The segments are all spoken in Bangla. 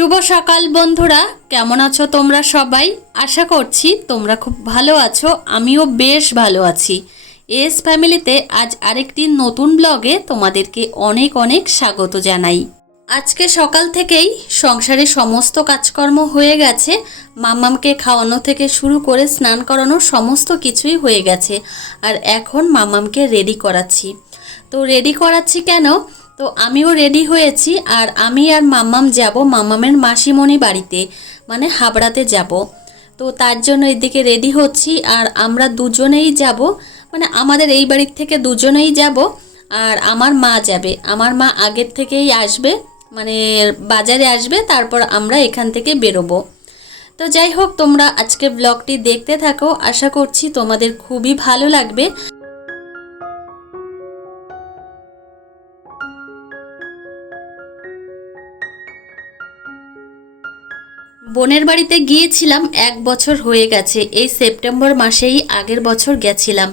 শুভ সকাল বন্ধুরা। কেমন আছো তোমরা সবাই? আশা করছি তোমরা খুব ভালো আছো। আমিও বেশ ভালো আছি। এস ফ্যামিলিতে আজ আরেকটি নতুন ব্লগে তোমাদেরকে অনেক অনেক স্বাগত জানাই। আজকে সকাল থেকেই সংসারে সমস্ত কাজকর্ম হয়ে গেছে। মামামকে খাওয়ানো থেকে শুরু করে স্নান করানো সমস্ত কিছুই হয়ে গেছে। আর এখন মামামকে রেডি করাচ্ছি। তো রেডি করাচ্ছি কেন? তো আমিও রেডি হয়েছি আর আমি আর মাম্মাম যাব, মাম্মামের মাসিমণি বাড়িতে মানে হাবড়াতে যাব। তো তার জন্য এদিকে রেডি হচ্ছি আর আমরা দুজনেই যাব মানে আমাদের এই বাড়ির থেকে দুজনেই যাব আর আমার মা যাবে। আমার মা আগের থেকেই আসবে মানে বাজারে আসবে, তারপর আমরা এখান থেকে বেরোবো। তো যাই হোক, তোমরা আজকে ব্লগটি দেখতে থাকো। আশা করছি তোমাদের খুবই ভালো লাগবে। বোনের বাড়িতে গিয়েছিলাম, এক বছর হয়ে গেছে। এই সেপ্টেম্বর মাসেই আগের বছর গেছিলাম।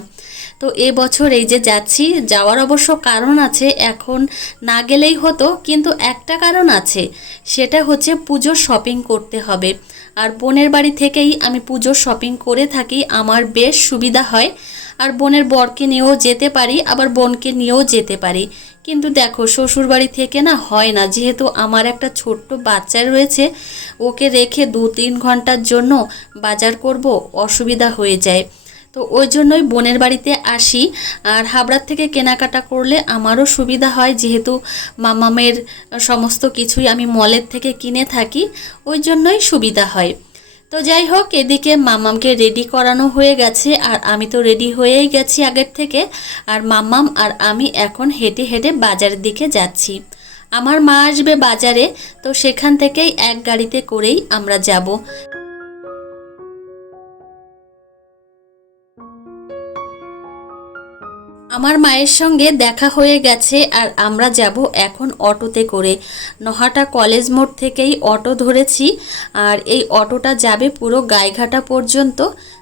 তো এ বছর এই যে যাচ্ছি, যাওয়ার অবশ্য কারণ আছে, এখন না গেলেই হতো, কিন্তু একটা কারণ আছে, সেটা হচ্ছে পুজোর শপিং করতে হবে। আর বোনের বাড়ি থেকেই আমি পুজোর শপিং করে থাকি, আমার বেশ সুবিধা হয়। আর বোনের বরকে নিয়েও যেতে পারি, আবার বোনকে নিয়েও যেতে পারি। কিন্তু দেখো শ্বশুর বাড়ি থেকে না হয় না। যেহেতু আমার একটা ছোট্ট বাচ্চা রয়েছে, ওকে রেখে দু তিন ঘণ্টার জন্য বাজার করব, অসুবিধা হয়ে যায়। তো ওই জন্যই বোনের বাড়িতে আসি। আর হাবড়ার থেকে কেনাকাটা করলে আমারও সুবিধা হয়, যেহেতু মামামের সমস্ত কিছুই আমি মলের থেকে কিনে থাকি, ওই জন্যই সুবিধা হয়। তো যাই হোক, এদিকে মামামকে রেডি করানো হয়ে গেছে আর আমি তো রেডি হয়েই গেছি আগের থেকে। আর মামাম আর আমি এখন হেঁটে হেঁটে বাজারের দিকে যাচ্ছি। আমার মা আসবে বাজারে, তো সেখান থেকেই এক গাড়িতে করেই আমরা যাব। আমার মায়ের সঙ্গে দেখা হয়ে গেছে আর আমরা যাব এখন অটোতে করে। নহাটা কলেজ মোড় থেকেই অটো ধরেছি আর এই অটোটা যাবে পুরো গায়েঘাটা পর্যন্ত।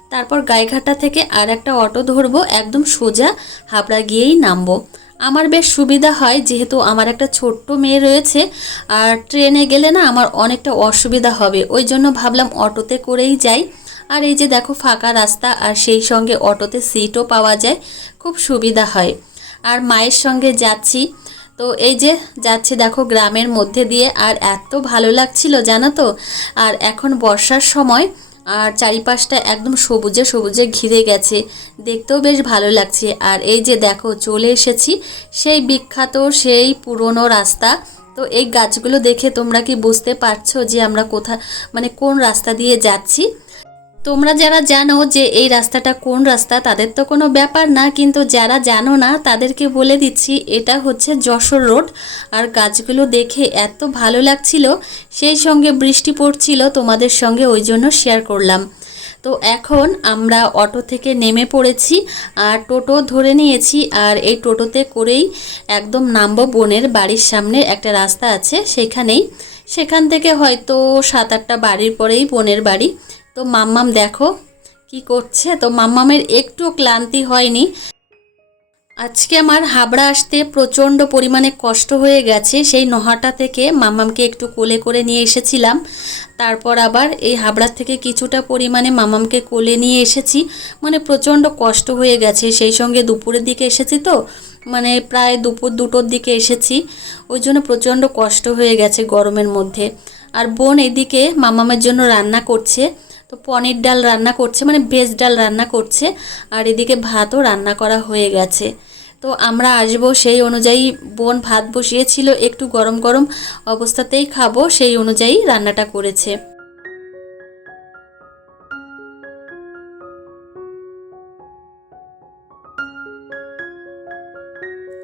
তারপর গায়েঘাটা থেকে আর একটা অটো ধরবো, একদম সোজা হাবড়া গিয়েই নামবো। আমার বেশ সুবিধা হয় যেহেতু আমার একটা ছোট্ট মেয়ে রয়েছে আর ট্রেনে গেলে না আমার অনেকটা অসুবিধা হবে। ওই জন্য ভাবলাম অটোতে করেই যাই। আর এই যে দেখো ফাঁকা রাস্তা আর সেই সঙ্গে অটোতে সিটও পাওয়া যায়, খুব সুবিধা হয়। আর মায়ের সঙ্গে যাচ্ছি, তো এই যে যাচ্ছি দেখো গ্রামের মধ্যে দিয়ে আর এত ভালো লাগছিল জানো তো? আর এখন বর্ষার সময় আর চারিপাশটা একদম সবুজে সবুজে ঘিরে গেছে, দেখতেও বেশ ভালো লাগছে। আর এই যে দেখো চলে এসেছি, সেই বিখ্যাত, সেই পুরনো রাস্তা। তো এই গাছগুলো দেখে তোমরা কি বুঝতে পারছ যে আমরা কোথা মানে কোন রাস্তা দিয়ে যাচ্ছি? তোমরা যারা জানো যে এই রাস্তাটা কোন রাস্তা, তাদের তো কোনো ব্যাপার না, কিন্তু যারা জানো না, তাদেরকে বলে দিচ্ছি, এটা হচ্ছে যশোর রোড। আর গাছগুলো দেখে এত ভালো লাগছিল, সেই সঙ্গে বৃষ্টি পড়ছিল, তোমাদের সঙ্গে ওই জন্য শেয়ার করলাম। তো এখন আমরা অটো থেকে নেমে পড়েছি, আর টোটো ধরে নিয়েছি, আর এই টোটোতে করেই একদম নামবো বোনের বাড়ির সামনে একটা রাস্তা আছে, সেখানেই। সেখান থেকে হয়তো সাত আটটা বাড়ির পরেই বোনের বাড়ি। তো মাম্মাম দেখো কি করছে। তো মাম্মামের একটু ক্লান্তি হয়নি। আজকে আমার হাবড়া আসতে প্রচণ্ড পরিমাণে কষ্ট হয়ে গেছে। সেই নহাটা থেকে মামামকে একটু কোলে করে নিয়ে এসেছিলাম। তারপর আবার এই হাবড়ার থেকে কিছুটা পরিমাণে মামামকে কোলে নিয়ে এসেছি। মানে প্রচণ্ড কষ্ট হয়ে গেছে। সেই সঙ্গে দুপুরের দিকে এসেছি তো মানে প্রায় দুপুর দুটোর দিকে এসেছি। ওই জন্য প্রচণ্ড কষ্ট হয়ে গেছে গরমের মধ্যে। আর বোন এদিকে মামামের জন্য রান্না করছে। তো পনির ডাল রান্না করছে মানে ভেজ ডাল রান্না করছে, আর এদিকে ভাতও রান্না করা হয়ে গেছে। তো আমরা আসব সেই অনুযায়ী, বোন ভাত বসিয়েছিল, একটু গরম গরম অবস্থাতেই খাব, সেই অনুযায়ী রান্নাটা করেছে।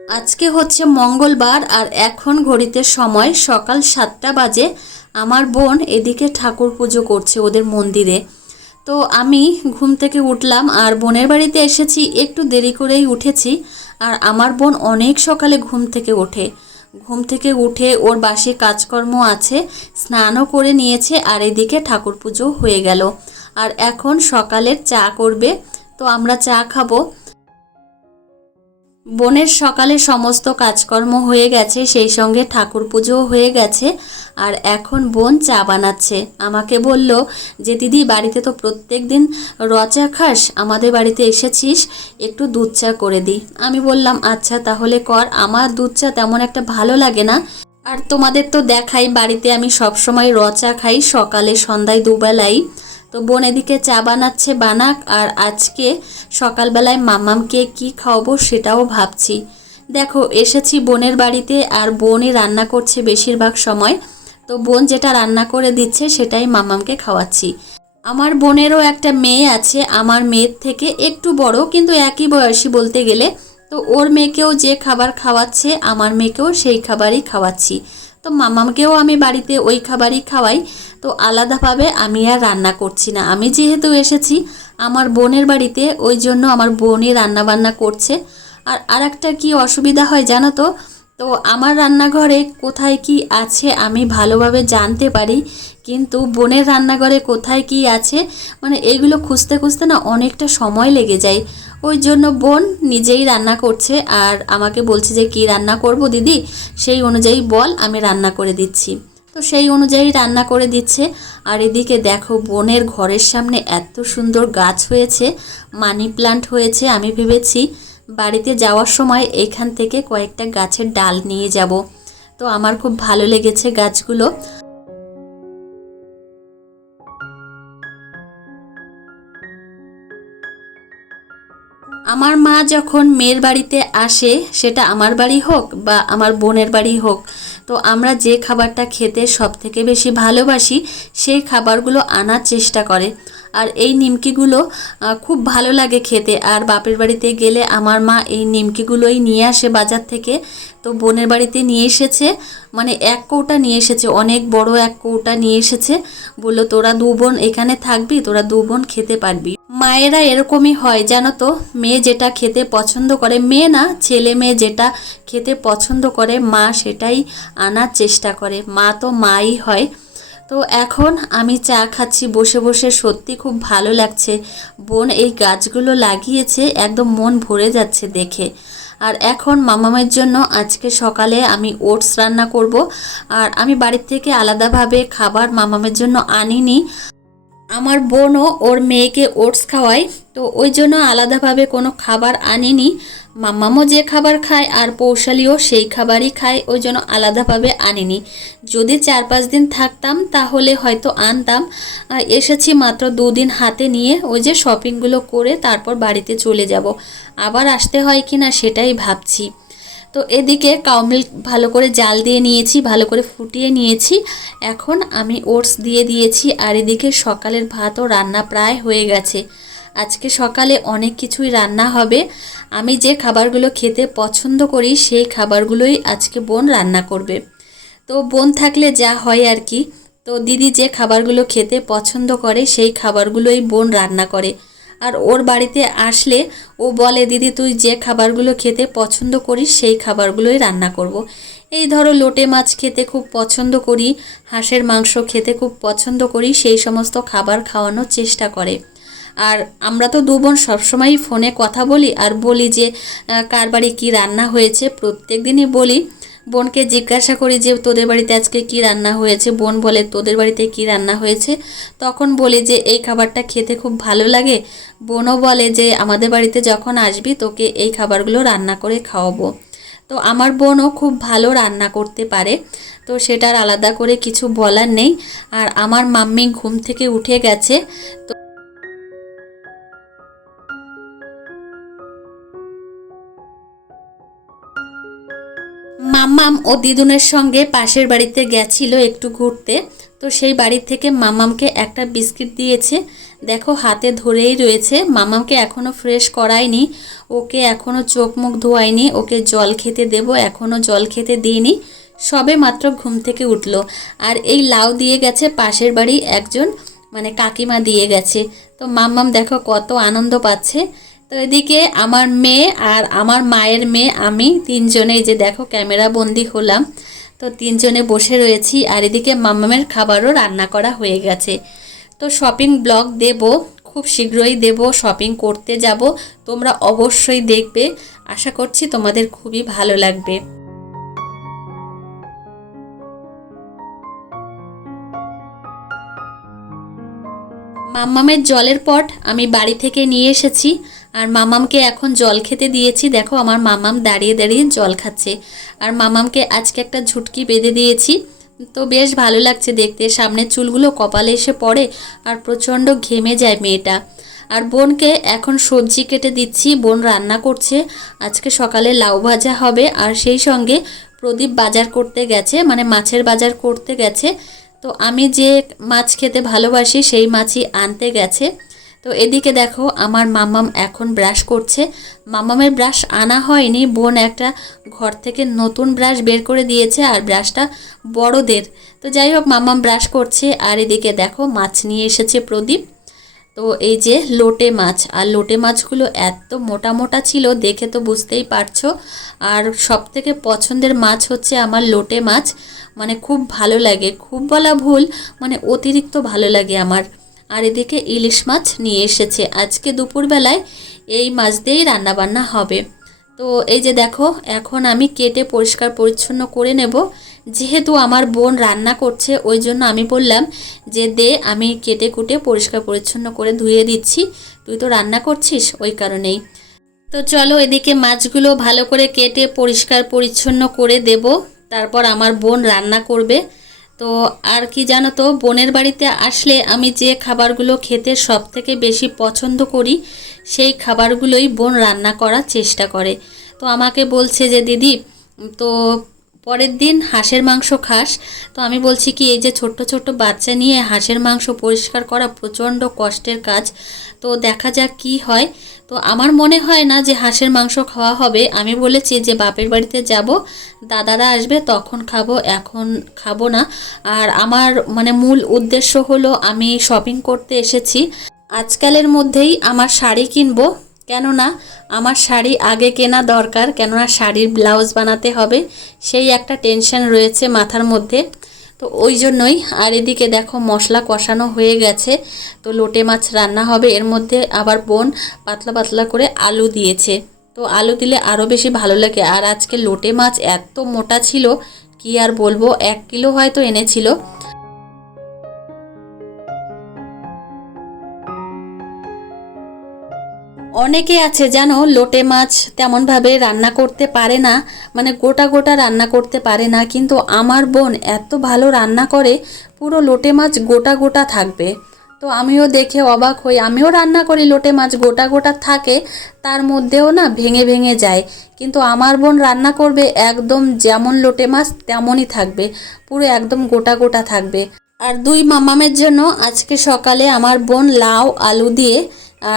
আজকে হচ্ছে মঙ্গলবার আর এখন ঘড়িতে সময় সকাল সাতটা বাজে। আমার বোন এদিকে ঠাকুর পুজো করছে ওদের মন্দিরে। তো আমি ঘুম থেকে উঠলাম আর বোনের বাড়িতে এসেছি, একটু দেরি করেই উঠেছি। আর আমার বোন অনেক সকালে ঘুম থেকে ওঠে। ঘুম থেকে উঠে ওর বাসে কাজকর্ম আছে, স্নানও করে নিয়েছে আর এদিকে ঠাকুর পুজো হয়ে গেল। আর এখন সকালের চা করবে, তো আমরা চা খাব। বোনের সকালে সমস্ত কাজকর্ম হয়ে গেছে, সেই সঙ্গে ঠাকুর পুজোও হয়ে গেছে, আর এখন বোন চা বানাচ্ছে। আমাকে বলল যে, দিদি, বাড়িতে তো প্রত্যেক দিন র চা খাস, আমাদের বাড়িতে এসেছিস, একটু দুধ চা করে দিই আমি বললাম আচ্ছা তাহলে কর, আমার দুধ চা তেমন একটা ভালো লাগে না। আর তোমাদের তো দেখাই, বাড়িতে আমি সবসময় র চা খাই, সকালে, সন্ধ্যায়, দুবেলাই। তো বোন এদিকে চা বানাচ্ছে বানাক, আর আজকে সকালবেলায় মামামকে কি খাওয়াবো সেটাও ভাবছি। দেখো, এসেছি বোনের বাড়িতে, আর বোনই রান্না করছে বেশিরভাগ সময়। তো বোন যেটা রান্না করে দিচ্ছে সেটাই মামামকে খাওয়াচ্ছি। আমার বোনেরও একটা মেয়ে আছে, আমার মেয়ের থেকে একটু বড়, কিন্তু একই বয়সী বলতে গেলে। তো ওর মেয়েকেও যে খাবার খাওয়াচ্ছে, আমার মেয়েকেও সেই খাবারই খাওয়াচ্ছি। তো মামাকেও আমি বাড়িতে ওই খাবারই খাওয়াই। তো আলাদাভাবে আমি আর রান্না করছি না। আমি যেহেতু এসেছি, আমার বোনের বাড়িতে ওই জন্য আমার বোনই রান্না বান্না করছে। আর আরেকটা কি অসুবিধা হয় জানো তো? তো আমার রান্নাঘরে কোথায় কি আছে আমি ভালোভাবে জানতে পারি। কিন্তু বোনের রান্নাঘরে কোথায় কি আছে? মানে এইগুলো খুঁজতে খুঁজতে না অনেকটা সময় লেগে যায়। ওই জন্য বোন নিজেই রান্না করছে আর আমাকে বলছে যে, কি রান্না করব দিদি? সেই অনুযায়ী বল, আমি রান্না করে দিচ্ছি। তো সেই অনুযায়ী রান্না করে দিচ্ছে। আর এদিকে দেখো বোনের ঘরের সামনে এত সুন্দর গাছ হয়েছে, মানি প্লান্ট হয়েছে আমি ভেবেছি। বাড়িতে যাওয়ার সময় এখান থেকে কয়েকটা গাছের ডাল নিয়ে যাব। তো আমার খুব ভালো লেগেছে গাছগুলো। আমার মা যখন মেয়ের বাড়িতে আসে, সেটা আমার বাড়ি হোক বা আমার বোনের বাড়ি হোক, তো আমরা যে খাবারটা খেতে সব থেকে বেশি ভালোবাসি, সেই খাবারগুলো আনার চেষ্টা করে। আর এই নিমকিগুলো খুব ভালো লাগে খেতে। আর বাপের বাড়িতে গেলে আমার মা এই নিমকিগুলোই নিয়ে আসে বাজার থেকে। তো বোনের বাড়িতে নিয়ে এসেছে মানে এক কৌটা নিয়ে এসেছে, অনেক বড় এক কৌটা নিয়ে এসেছে। বলল, তোরা দু বোন এখানে থাকবি, তোরা দু বোন খেতে পারবি। মায়েরা এরকমই হয়, জানো তো? মেয়ে যেটা খেতে পছন্দ করে, মেয়ে না, ছেলে মেয়ে যেটা খেতে পছন্দ করে, মা সেটাই আনার চেষ্টা করে। মা তো মাই হয়। তো এখন আমি চা খাচ্ছি বসে বসে, সত্যি খুব ভালো লাগছে। বোন এই গাছগুলো লাগিয়েছে, একদম মন ভরে যাচ্ছে দেখে। আর এখন মামামের জন্য আজকে সকালে আমি ওটস রান্না করব। আর আমি বাড়ির থেকে আলাদাভাবে খাবার মামামের জন্য আনিনি। আমার বোনও ওর মেয়েকে ওটস খাওয়ায়, তো ওই জন্য আলাদাভাবে কোনো খাবার আনিনি। মাম্মামও যে খাবার খায় আর পৌশালিও সেই খাবারই খায়, ওই জন্য আলাদাভাবে আনিনি। যদি চার পাঁচ দিন থাকতাম তাহলে হয়তো আনতাম। এসেছি মাত্র দুদিন হাতে নিয়ে ওই যে শপিংগুলো করে তারপর বাড়িতে চলে যাব। আবার আসতে হয় কি না সেটাই ভাবছি। তো এদিকে কাউ মিল্ক ভালো করে জাল দিয়ে নিয়েছি, ভালো করে ফুটিয়ে নিয়েছি। এখন আমি ওটস দিয়ে দিয়েছি আর এদিকে সকালের ভাতও রান্না প্রায় হয়ে গেছে। আজকে সকালে অনেক কিছুই রান্না হবে। আমি যে খাবারগুলো খেতে পছন্দ করি সেই খাবারগুলোই আজকে বোন রান্না করবে। তো বোন থাকলে যা হয় আর কি। তো দিদি যে খাবারগুলো খেতে পছন্দ করে সেই খাবারগুলোই বোন রান্না করে। আর ওর বাড়িতে আসলে ও বলে, দিদি, তুই যে খাবারগুলো খেতে পছন্দ করিস, সেই খাবারগুলোই রান্না করব। এই ধরো লোটে মাছ খেতে খুব পছন্দ করি, হাঁসের মাংস খেতে খুব পছন্দ করি, সেই সমস্ত খাবার খাওয়ানোর চেষ্টা করে। আর আমরা তো দু বোন সবসময়ই ফোনে কথা বলি আর বলি যে কার বাড়ি কী রান্না হয়েছে? প্রত্যেক দিনই বলি। বোনকে জিজ্ঞাসা করি যে, তোদের বাড়িতে আজকে কি রান্না হয়েছে? বোন বলে, তোদের বাড়িতে কি রান্না হয়েছে? তখন বলি যে, এই খাবারটা খেতে খুব ভালো লাগে। বোনও বলে যে, আমাদের বাড়িতে যখন আসবি, তোকে এই খাবারগুলো রান্না করে খাওয়াবো। তো আমার বোনও খুব ভালো রান্না করতে পারে, তো সেটার আলাদা করে কিছু বলার নেই। আর আমার মাম্মি ঘুম থেকে উঠে গেছে, তো মাম্মাম ও দিদুনের সঙ্গে পাশের বাড়িতে গেছিল একটু ঘুরতে। তো সেই বাড়ি থেকে মামামকে একটা বিস্কিট দিয়েছে। দেখো, হাতে ধরেই রয়েছে। মামামকে এখনও ফ্রেশ করায়নি। ওকে এখনও চোখ মুখ ধোয়ায়নি। ওকে জল খেতে দেব। এখনও জল খেতে দিইনি। সবে মাত্র ঘুম থেকে উঠল। আর এই লাউ দিয়ে গেছে পাশের বাড়ি একজন মানে কাকিমা দিয়ে গেছে। তো মাম্মাম দেখো কত আনন্দ পাচ্ছে। তো এদিকে আমার মেয়ে আর আমার মায়ের মেয়ে, আমি তিনজনেই যে দেখো ক্যামেরা বন্দি হলাম। তো তিনজনে বসে রয়েছি আর এদিকে মাম্মামের খাবারও রান্না করা হয়ে গেছে। তো শপিং ব্লগ দেব, খুব শীঘ্রই দেব, শপিং করতে যাব, তোমরা অবশ্যই দেখবে। আশা করছি তোমাদের খুবই ভালো লাগবে। মাম্মামের জলের পট আমি বাড়ি থেকে নিয়ে এসেছি। আর মামামকে এখন জল খেতে দিয়েছি। দেখো আমার মামাম দাঁড়িয়ে দাঁড়িয়ে জল খাচ্ছে। আর মামামকে আজকে একটা ঝুটকি বেঁধে দিয়েছি। তো বেশ ভালো লাগছে দেখতে। সামনের চুলগুলো কপালে এসে পড়ে আর প্রচণ্ড ঘেমে যায় মেয়েটা। আর বোনকে এখন সবজি কেটে দিচ্ছি। বোন রান্না করছে। আজকে সকালে লাউ ভাজা হবে। আর সেই সঙ্গে প্রদীপ বাজার করতে গেছে। মানে মাছের বাজার করতে গেছে। তো আমি যে মাছ খেতে ভালোবাসি, সেই মাছই আনতে গেছে। তো এদিকে দেখো, আমার মামাম এখন ব্রাশ করছে। মামামের ব্রাশ আনা হয়নি, বোন একটা ঘর থেকে নতুন ব্রাশ বের করে দিয়েছে আর ব্রাশটা বড়দের। তো যাই হোক মামাম ব্রাশ করছে। আর এদিকে দেখো, মাছ নিয়ে এসেছে প্রদীপ। তো এই যে লোটে মাছ, আর লোটে মাছগুলো এত মোটা মোটা ছিল, দেখে তো বুঝতেই পারছ। আর সব থেকে পছন্দের মাছ হচ্ছে আমার লোটে মাছ। মানে খুব ভালো লাগে, খুব বলা ভুল মানে অতিরিক্ত ভালো লাগে আমার। আর এদিকে ইলিশ মাছ নিয়ে এসেছে। আজকে দুপুরবেলায় এই মাছ দিয়েই রান্নাবান্না হবে। তো এই যে দেখো, এখন আমি কেটে পরিষ্কার পরিচ্ছন্ন করে নেব। যেহেতু আমার বোন রান্না করছে, ওই জন্য আমি বললাম যে দে, আমি কেটে কুটে পরিষ্কার পরিচ্ছন্ন করে ধুয়ে দিচ্ছি। তুই তো রান্না করছিস ওই কারণেই। তো চলো এদিকে মাছগুলো ভালো করে কেটে পরিষ্কার পরিচ্ছন্ন করে দেব। তারপর আমার বোন রান্না করবে। তো আর কি জানো তো, বোনের বাড়িতে আসলে আমি যে খাবারগুলো খেতে সব থেকে বেশি পছন্দ করি, সেই খাবারগুলোই বোন রান্না করার চেষ্টা করে। তো আমাকে বলছে যে, দিদি, তো পরের দিন হাঁসের মাংস খাস। তো আমি বলছি কি, এই যে ছোট্ট ছোট্ট বাচ্চা নিয়ে হাঁসের মাংস পরিষ্কার করা প্রচণ্ড কষ্টের কাজ। তো দেখা যাক কি হয়। তো আমার মনে হয় না যে হাঁসের মাংস খাওয়া হবে। আমি বলেছি যে বাপের বাড়িতে যাব, দাদারা আসবে, তখন খাব, এখন খাব না। আর আমার মানে মূল উদ্দেশ্য হলো আমি শপিং করতে এসেছি। আজকালের মধ্যেই আমার শাড়ি কিনবো, কেননা আমার শাড়ি আগে কেনা দরকার, কেননা শাড়ির ব্লাউজ বানাতে হবে। সেই একটা টেনশন রয়েছে মাথার মধ্যে। তো ওই জন্যই। আর এদিকে দেখো মশলা কষানো হয়ে গেছে। তো লোটে মাছ রান্না হবে। এর মধ্যে আবার বোন পাতলা পাতলা করে আলু দিয়েছে। তো আলু দিলে আরও বেশি ভালো লাগে। আর আজকে লোটে মাছ এত মোটা ছিল, কি আর বলব? এক কিলো হয়তো এনেছিল। অনেকে আছে যেন লোটে মাছ তেমনভাবে রান্না করতে পারে না মানে গোটা গোটা রান্না করতে পারে না, কিন্তু আমার বোন এত ভালো রান্না করে, পুরো লোটে মাছ গোটা গোটা থাকবে। তো আমিও দেখে অবাক হই, আমিও রান্না করি লোটে মাছ গোটা গোটা থাকে, তার মধ্যেও না ভেঙে ভেঙে যায়। কিন্তু আমার বোন রান্না করবে একদম যেমন লোটে মাছ তেমনই থাকবে, পুরো একদম গোটা গোটা থাকবে। আর দুই মামামের জন্য আজকে সকালে আমার বোন লাউ, আলু দিয়ে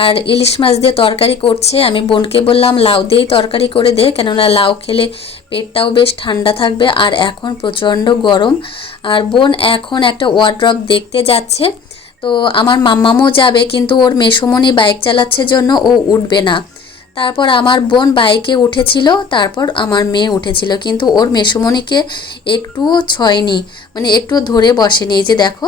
আর ইলিশ মাছ দিয়ে তরকারি করছে। আমি বোনকে বললাম, লাউ দিয়েই তরকারি করে দে, কেননা লাউ খেলে পেটটাও বেশ ঠান্ডা থাকবে আর এখন প্রচণ্ড গরম। আর বোন এখন একটা ওয়ার্ড্রপ দেখতে যাচ্ছে। তো আমার মাম্মামও যাবে, কিন্তু ওর মেসমনি বাইক চালাচ্ছে জন্য ও উঠবে না। তারপর আমার বোন বাইকে উঠেছিল, তারপর আমার মেয়ে উঠেছিল, কিন্তু ওর মেসমনিকে একটুও ছয়নি মানে একটু ধরে বসেনি। এই যে দেখো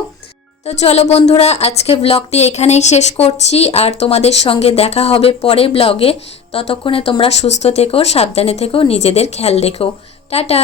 তো চলো বন্ধুরা, আজকে ব্লগটি এখানেই শেষ করছি। আর তোমাদের সঙ্গে দেখা হবে পরে ব্লগে ততক্ষণে তোমরা সুস্থ থেকো, সাবধানে থেকো, নিজেদের খেয়াল রেখো। টাটা!